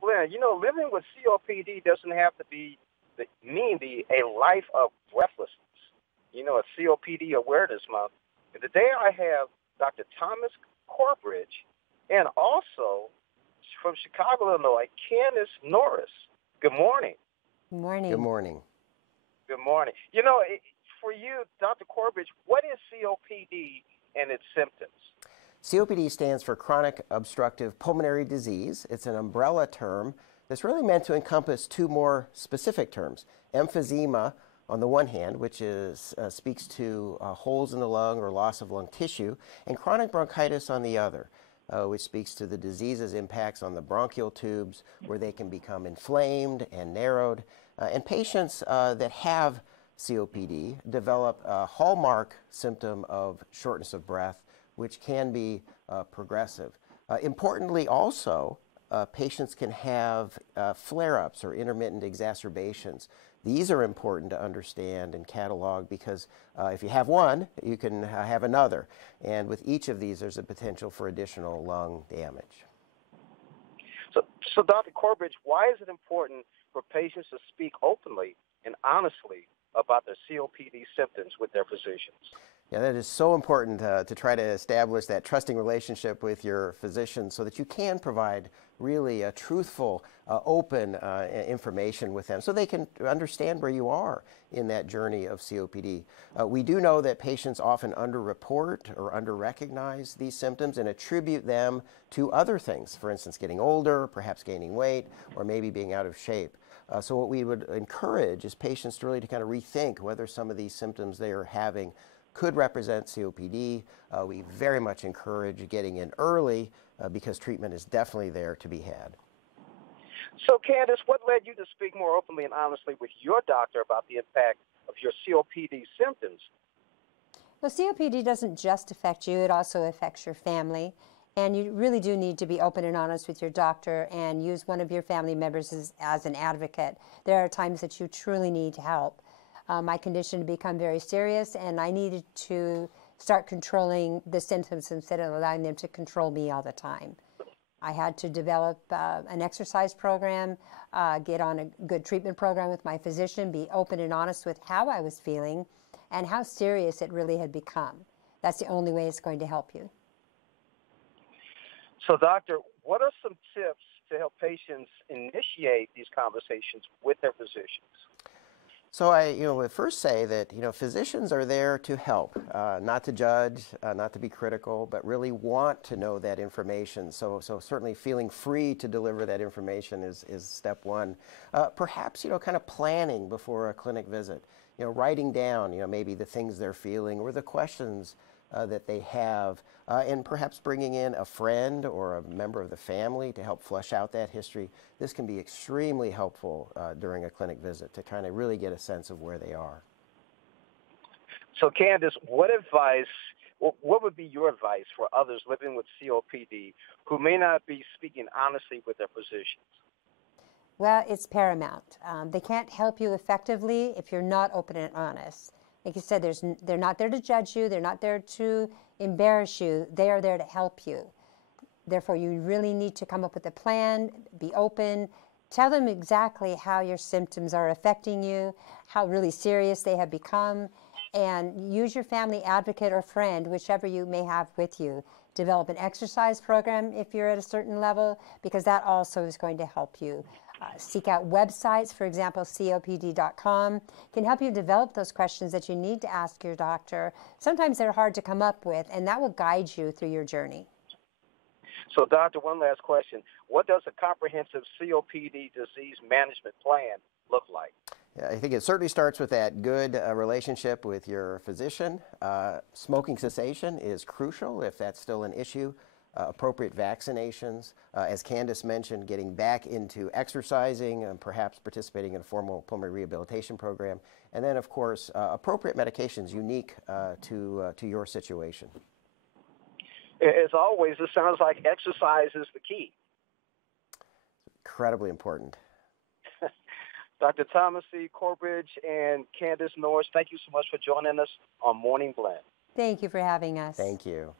Blend. Living with COPD doesn't have to mean a life of breathlessness. A COPD Awareness Month. And today I have Dr. Thomas Corbridge and also from Chicago, Illinois, Candyce Norris. Good morning. Good morning. Good morning. Good morning. For you, Dr. Corbridge, what is COPD and its symptoms? COPD stands for chronic obstructive pulmonary disease. It's an umbrella term that's really meant to encompass two more specific terms. Emphysema on the one hand, which speaks to holes in the lung or loss of lung tissue, and chronic bronchitis on the other, which speaks to the disease's impacts on the bronchial tubes, where they can become inflamed and narrowed. And patients that have COPD develop a hallmark symptom of shortness of breath, which can be progressive. Importantly also, patients can have flare-ups or intermittent exacerbations. These are important to understand and catalog because if you have one, you can have another. And with each of these, there's a potential for additional lung damage. So Dr. Corbridge, why is it important for patients to speak openly and honestly about their COPD symptoms with their physicians? Yeah, that is so important to try to establish that trusting relationship with your physician so that you can provide really a truthful, open information with them so they can understand where you are in that journey of COPD. We do know that patients often underreport or underrecognize these symptoms and attribute them to other things, for instance, getting older, perhaps gaining weight, or maybe being out of shape. So what we would encourage is patients to really kind of rethink whether some of these symptoms they are having could represent COPD. We very much encourage getting in early because treatment is definitely there to be had. So Candyce, what led you to speak more openly and honestly with your doctor about the impact of your COPD symptoms? Well, COPD doesn't just affect you, it also affects your family. And you really do need to be open and honest with your doctor and use one of your family members as an advocate. There are times that you truly need help. My condition had become very serious, and I needed to start controlling the symptoms instead of allowing them to control me all the time. I had to develop an exercise program, get on a good treatment program with my physician, be open and honest with how I was feeling and how serious it really had become. That's the only way it's going to help you. So, doctor, what are some tips to help patients initiate these conversations with their physicians? So I would first say that physicians are there to help, not to judge, not to be critical, but really want to know that information. So certainly feeling free to deliver that information is step one. Perhaps kind of planning before a clinic visit, writing down maybe the things they're feeling or the questions that they have, and perhaps bringing in a friend or a member of the family to help flesh out that history. This can be extremely helpful during a clinic visit to kind of really get a sense of where they are. So Candyce, what would be your advice for others living with COPD who may not be speaking honestly with their physicians? Well, it's paramount. They can't help you effectively if you're not open and honest. Like you said, they're not there to judge you. They're not there to embarrass you. They are there to help you. Therefore, you really need to come up with a plan, be open, tell them exactly how your symptoms are affecting you, how really serious they have become, and use your family advocate or friend, whichever you may have with you. Develop an exercise program if you're at a certain level, because that also is going to help you. Seek out websites, for example, COPD.com, can help you develop those questions that you need to ask your doctor. Sometimes they're hard to come up with, and that will guide you through your journey. So, doctor, one last question. What does a comprehensive COPD disease management plan look like? Yeah, I think it certainly starts with that good relationship with your physician. Smoking cessation is crucial if that's still an issue. Appropriate vaccinations, as Candyce mentioned, getting back into exercising and perhaps participating in a formal pulmonary rehabilitation program, and then, of course, appropriate medications unique to your situation. As always, it sounds like exercise is the key. Incredibly important. Dr. Thomas C. Corbridge and Candyce Norris, thank you so much for joining us on Morning Blend. Thank you for having us. Thank you.